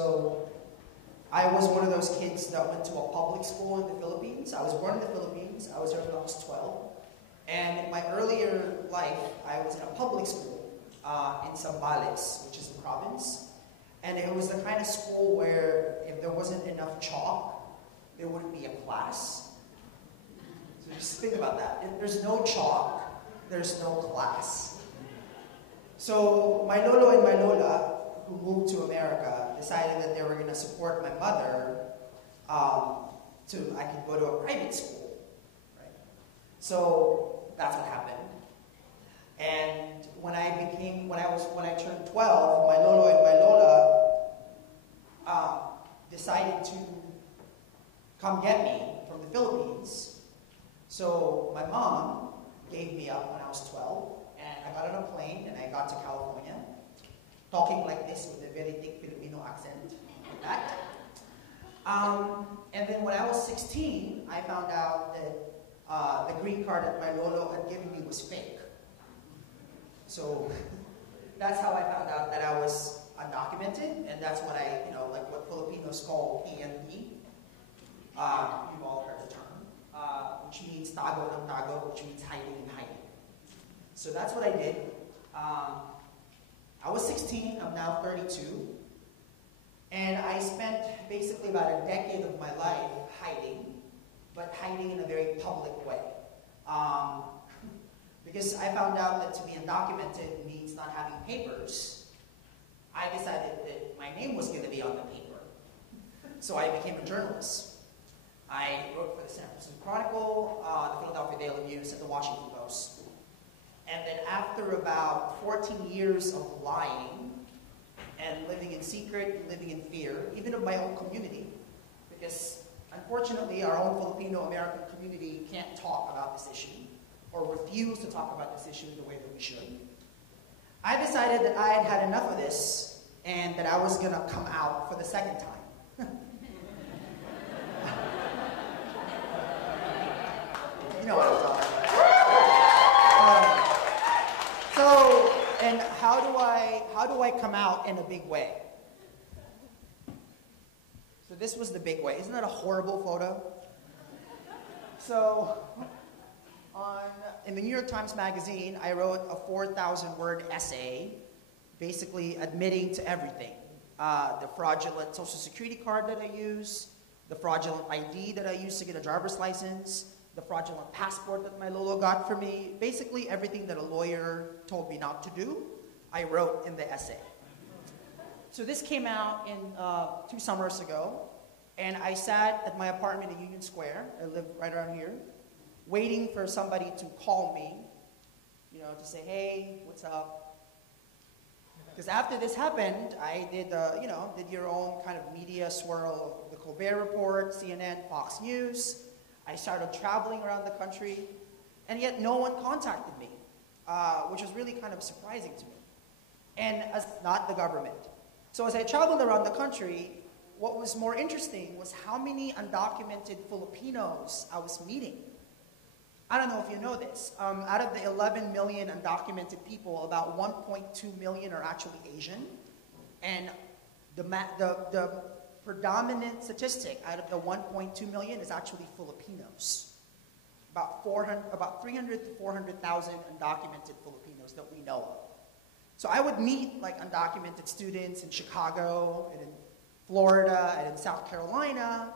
So I was one of those kids that went to a public school in the Philippines. I was born in the Philippines. I was there when I was 12. And in my earlier life, I was in a public school in Zambales, which is a province. And it was the kind of school where if there wasn't enough chalk, there wouldn't be a class. So just think about that. If there's no chalk, there's no class. So my lolo and my lola, who moved to America, decided that they were going to support my mother I could go to a private school. Right? So that's what happened. And when I turned 12, my lolo and my lola decided to come get me from the Philippines. So my mom gave me up when I was 12, and I got on a plane and I got to California, talking like this with a very thick Filipino accent, like that. And then when I was 16, I found out that the green card that my lolo had given me was fake. So that's how I found out that I was undocumented, and that's what like what Filipinos call PNP. You've all heard the term, which means tago ng tago, which means hiding and hiding. So that's what I did. I was 16, I'm now 32, and I spent basically about a decade of my life hiding, but hiding in a very public way. Because I found out that to be undocumented means not having papers, I decided that my name was going to be on the paper. So I became a journalist. I wrote for the Senate Chronicle, the Philadelphia Daily News, and the Washington Post. And then after about 14 years of lying and living in secret, living in fear, even of my own community, because unfortunately our own Filipino-American community can't talk about this issue, or refuse to talk about this issue the way that we should, I decided that I had had enough of this and that I was going to come out for the second time. You know what I'm talking about. So, and how do I come out in a big way? So this was the big way. Isn't that a horrible photo? So, in the New York Times Magazine, I wrote a 4,000-word essay, basically admitting to everything. The fraudulent Social Security card that I use, the fraudulent ID that I used to get a driver's license, the fraudulent passport that my lolo got for me, basically everything that a lawyer told me not to do, I wrote in the essay. So this came out in 2 summers ago, and I sat at my apartment in Union Square, I live right around here, waiting for somebody to call me, to say, hey, what's up? Because after this happened, I did, did your own kind of media swirl of the Colbert Report, CNN, Fox News. I started traveling around the country, and yet no one contacted me, which was really kind of surprising to me. And as not the government. So as I traveled around the country, what was more interesting was how many undocumented Filipinos I was meeting. I don't know if you know this. Out of the 11 million undocumented people, about 1.2 million are actually Asian. And the predominant statistic out of the 1.2 million is actually Filipinos. About 300 to 400,000 undocumented Filipinos that we know of. So I would meet like undocumented students in Chicago and in Florida and in South Carolina,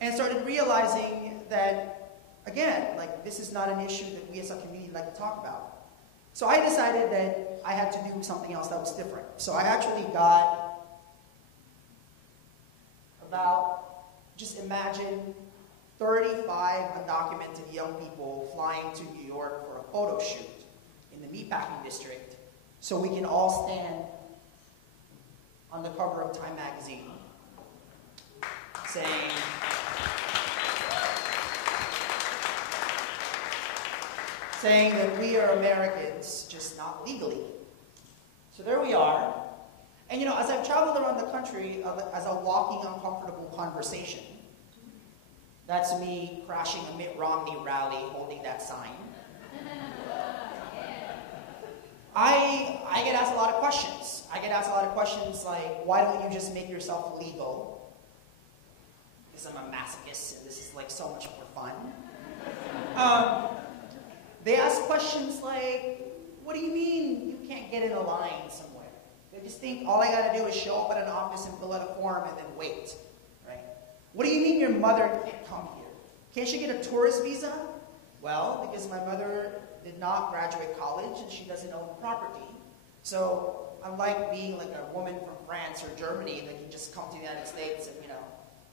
and started realizing that, again, like this is not an issue that we as a community like to talk about. So I decided that I had to do something else that was different. So I actually got just imagine 35 undocumented young people flying to New York for a photo shoot in the meatpacking district so we can all stand on the cover of Time magazine saying that we are Americans, just not legally. So there we are. And as I've traveled around the country as a walking uncomfortable conversation, that's me crashing a Mitt Romney rally holding that sign. I get asked a lot of questions. I get asked a lot of questions like, why don't you just make yourself legal? Because I'm a masochist and this is like so much more fun. They ask questions like, what do you mean you can't get in a line somewhere? They just think all I gotta do is show up at an office and fill out a form and then wait, right? What do you mean your mother can't come here? Can't she get a tourist visa? Well, because my mother did not graduate college and she doesn't own property. So unlike being like a woman from France or Germany that can just come to the United States and,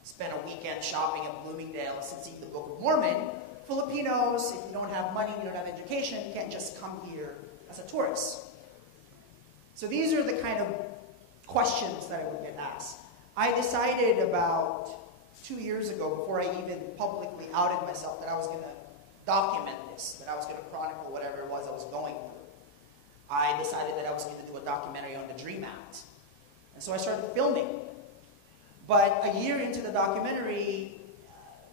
spend a weekend shopping at Bloomingdale's and see the Book of Mormon, Filipinos, if you don't have money, you don't have education, you can't just come here as a tourist. So these are the kind of questions that I would get asked. I decided about 2 years ago, before I even publicly outed myself, that I was going to document this, that I was going to chronicle whatever it was I was going through. I decided that I was going to do a documentary on the DREAM Act. And so I started filming. But a year into the documentary,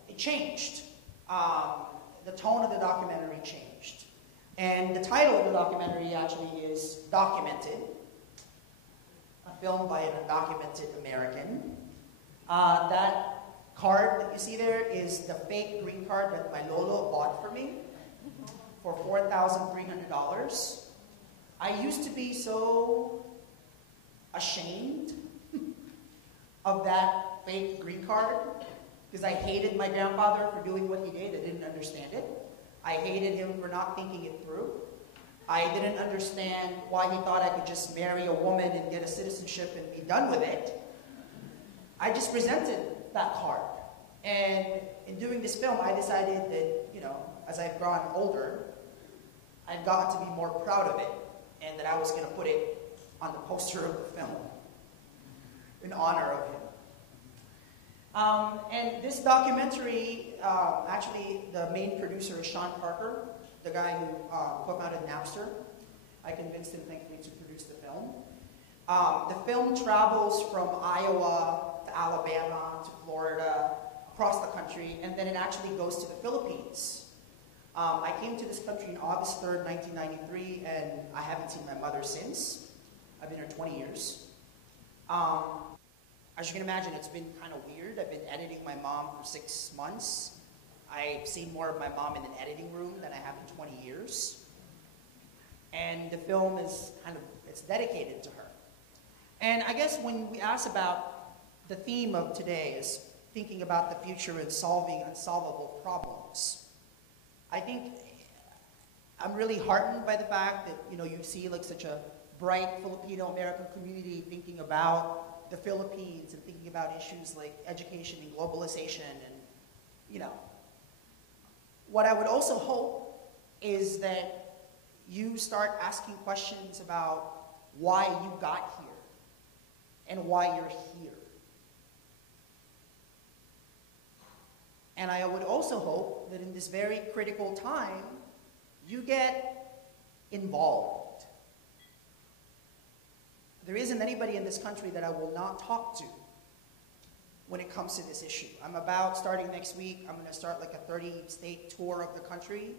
it changed. The tone of the documentary changed. And the title of the documentary actually is Documented, a film by an undocumented American. That card that you see there is the fake green card that my Lolo bought for me for $4,300. I used to be so ashamed of that fake green card because I hated my grandfather for doing what he did. I didn't understand it. I hated him for not thinking it through. I didn't understand why he thought I could just marry a woman and get a citizenship and be done with it. I just resented that card. And in doing this film, I decided that, as I've grown older, I've gotten to be more proud of it and that I was going to put it on the poster of the film in honor of him. And this documentary, actually the main producer is Sean Parker, the guy who co-founded Napster. I convinced him, thankfully, to produce the film. The film travels from Iowa to Alabama to Florida, across the country, and then it actually goes to the Philippines. I came to this country on August 3rd, 1993, and I haven't seen my mother since. I've been here 20 years. As you can imagine, it's been kind of weird. I've been editing my mom for 6 months. I've seen more of my mom in an editing room than I have in 20 years. And the film is it's dedicated to her. And I guess when we ask about the theme of today is thinking about the future and solving unsolvable problems, I think I'm really heartened by the fact that, you see like such a bright Filipino-American community thinking about the Philippines and thinking about issues like education and globalization and, What I would also hope is that you start asking questions about why you got here and why you're here. And I would also hope that in this very critical time, you get involved. There isn't anybody in this country that I will not talk to when it comes to this issue. Starting next week, I'm going to start like a 30-state tour of the country.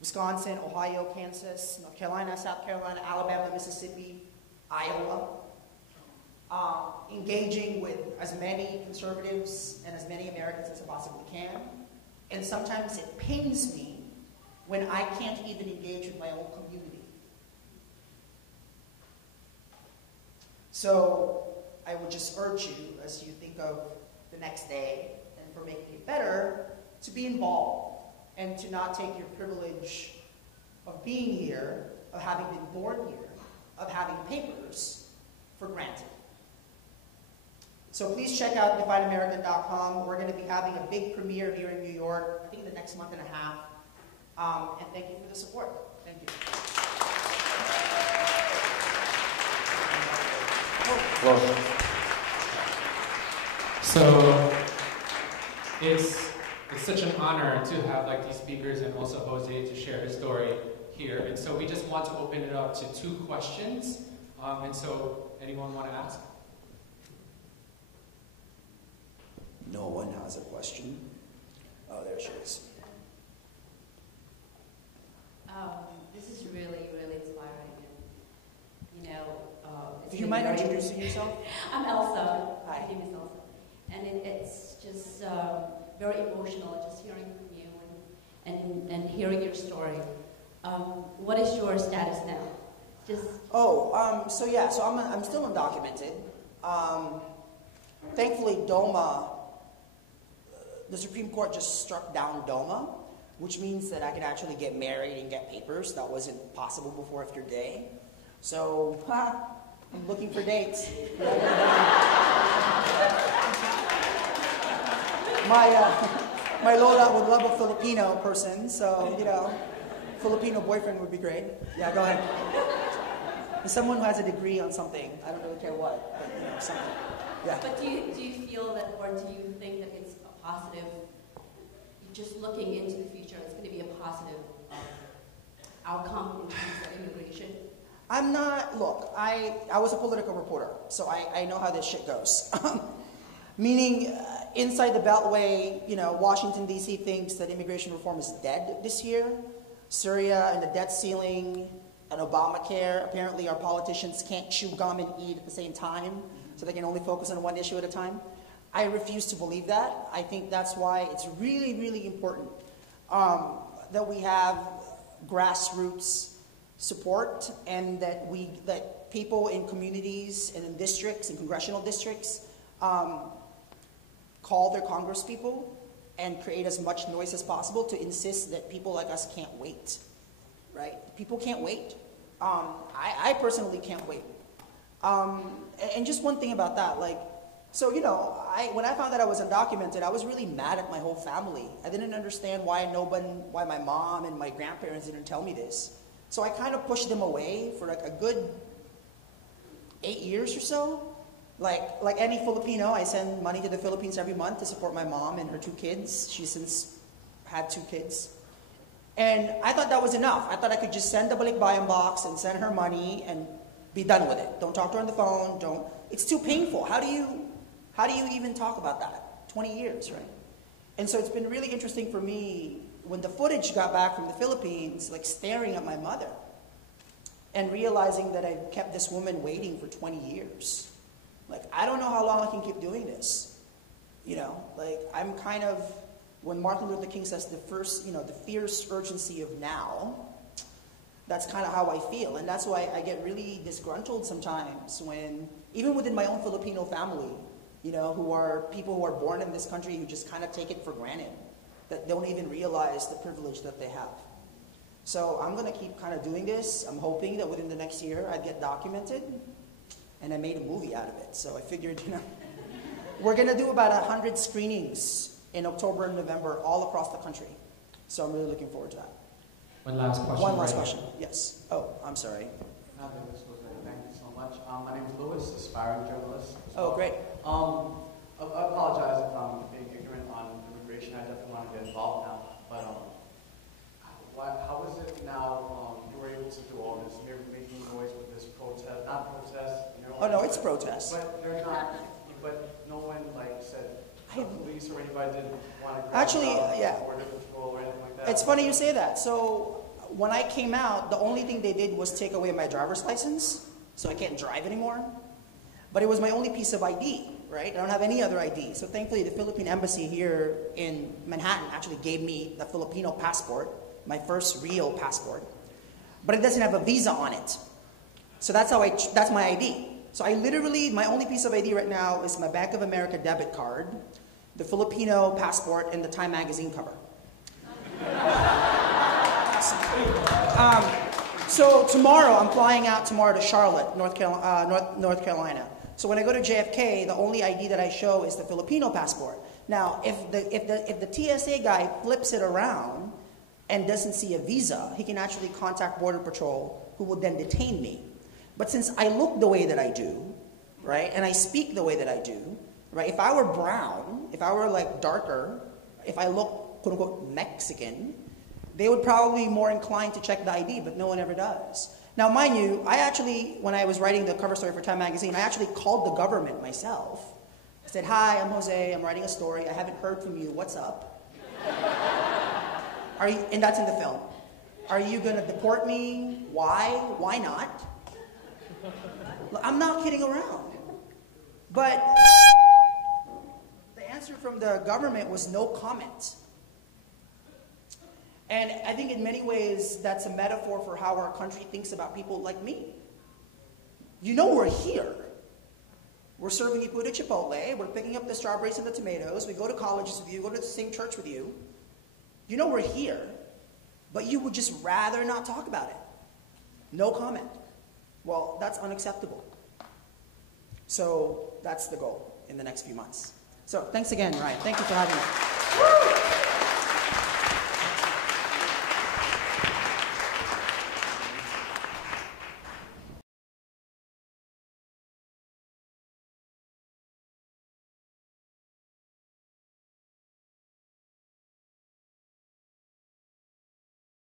Wisconsin, Ohio, Kansas, North Carolina, South Carolina, Alabama, Mississippi, Iowa. Engaging with as many conservatives and as many Americans as I possibly can. And sometimes it pains me when I can't even engage with my own community. So I would just urge you, as you think of the next day and for making it better, to be involved and to not take your privilege of being here, of having been born here, of having papers for granted. So please check out defiedamerican.com. We're going to be having a big premiere here in New York, I think in the next month and a half. And thank you for the support. Thank you. Well, so it's such an honor to have like these speakers and also Jose to share his story here. And so we just want to open it up to 2 questions. And so anyone want to ask? No one has a question. Oh, there she is. This is really, really inspiring. you mind introducing yourself? I'm Elsa. Hi. My name is Elsa. And it's just very emotional just hearing from you and hearing your story. What is your status now? So I'm still undocumented. Thankfully, DOMA, the Supreme Court just struck down DOMA, which means that I could actually get married and get papers. That wasn't possible before after day. So, I'm looking for dates. My Lola would love a Filipino person, so, Filipino boyfriend would be great. Yeah, go ahead. And someone who has a degree on something. I don't really care what, but, something. Yeah. But do you feel that, or do you think that it's a positive, just looking into the future, it's going to be a positive outcome in terms of immigration? I'm not, look, I was a political reporter, so I know how this shit goes. Meaning, inside the Beltway, Washington, D.C. thinks that immigration reform is dead this year. Syria and the debt ceiling and Obamacare, apparently our politicians can't chew gum and eat at the same time, so they can only focus on one issue at a time. I refuse to believe that. I think that's why it's really, really important that we have grassroots support and that people in communities and in districts and congressional districts call their congresspeople and create as much noise as possible to insist that people like us can't wait, right? People can't wait. I personally can't wait. And just one thing about that, when I found that I was undocumented, I was really mad at my whole family. I didn't understand why my mom and my grandparents didn't tell me this. So I kind of pushed them away for a good 8 years or so. Like any Filipino, I send money to the Philippines every month to support my mom and her 2 kids. She's since had 2 kids. And I thought that was enough. I thought I could just send the balikbayan box and send her money and be done with it. Don't talk to her on the phone. It's too painful. How do you even talk about that? 20 years, right? And so it's been really interesting for me when the footage got back from the Philippines, staring at my mother and realizing that I've kept this woman waiting for 20 years. I don't know how long I can keep doing this. I'm kind of, when Martin Luther King says the fierce urgency of now, that's kind of how I feel. And that's why I get really disgruntled sometimes when, even within my own Filipino family, who are people who are born in this country who just kind of take it for granted, that don't even realize the privilege that they have. So I'm going to keep kind of doing this. I'm hoping that within the next year I'd get documented. And I made a movie out of it. So I figured, we're going to do about 100 screenings in October and November all across the country. So I'm really looking forward to that. One last question. One last question, yes. Oh, I'm sorry. Thank you so much. My name is Louis, aspiring journalist. Oh, great. I apologize if I'm being ignorant on immigration. I definitely want to get involved now. But how is it now you were able to do all this? You're making noise with this protest, not protest. Oh, no, it's protest. But they're not, but no one said, the police or anybody didn't want to actually, yeah. Border Patrol or anything like that. It's funny you say that. So when I came out, the only thing they did was take away my driver's license, so I can't drive anymore. But it was my only piece of ID, right? I don't have any other ID. So thankfully, the Philippine embassy here in Manhattan actually gave me the Filipino passport, my first real passport. But it doesn't have a visa on it. So that's my ID. So my only piece of ID right now is my Bank of America debit card, the Filipino passport, and the Time magazine cover. So tomorrow, I'm flying out tomorrow to Charlotte, North Carolina. So when I go to JFK, the only ID that I show is the Filipino passport. Now, if the TSA guy flips it around and doesn't see a visa, he can actually contact Border Patrol, who will then detain me. But since I look the way that I do, right, and I speak the way that I do, right, if I were brown, if I were darker, if I look, quote unquote, Mexican, they would probably be more inclined to check the ID, but no one ever does. Now, mind you, when I was writing the cover story for Time magazine, I actually called the government myself. I said, hi, I'm Jose, I'm writing a story, I haven't heard from you, what's up? And that's in the film. Are you going to deport me? Why? Why not? I'm not kidding around. But the answer from the government was no comment. And I think in many ways, that's a metaphor for how our country thinks about people like me. You know we're here. We're serving you food at Chipotle. We're picking up the strawberries and the tomatoes. We go to colleges with you. Go to the same church with you. You know we're here. But you would just rather not talk about it. No comment. Well, that's unacceptable. So that's the goal in the next few months. So thanks again, Ryan. Thank you for having me.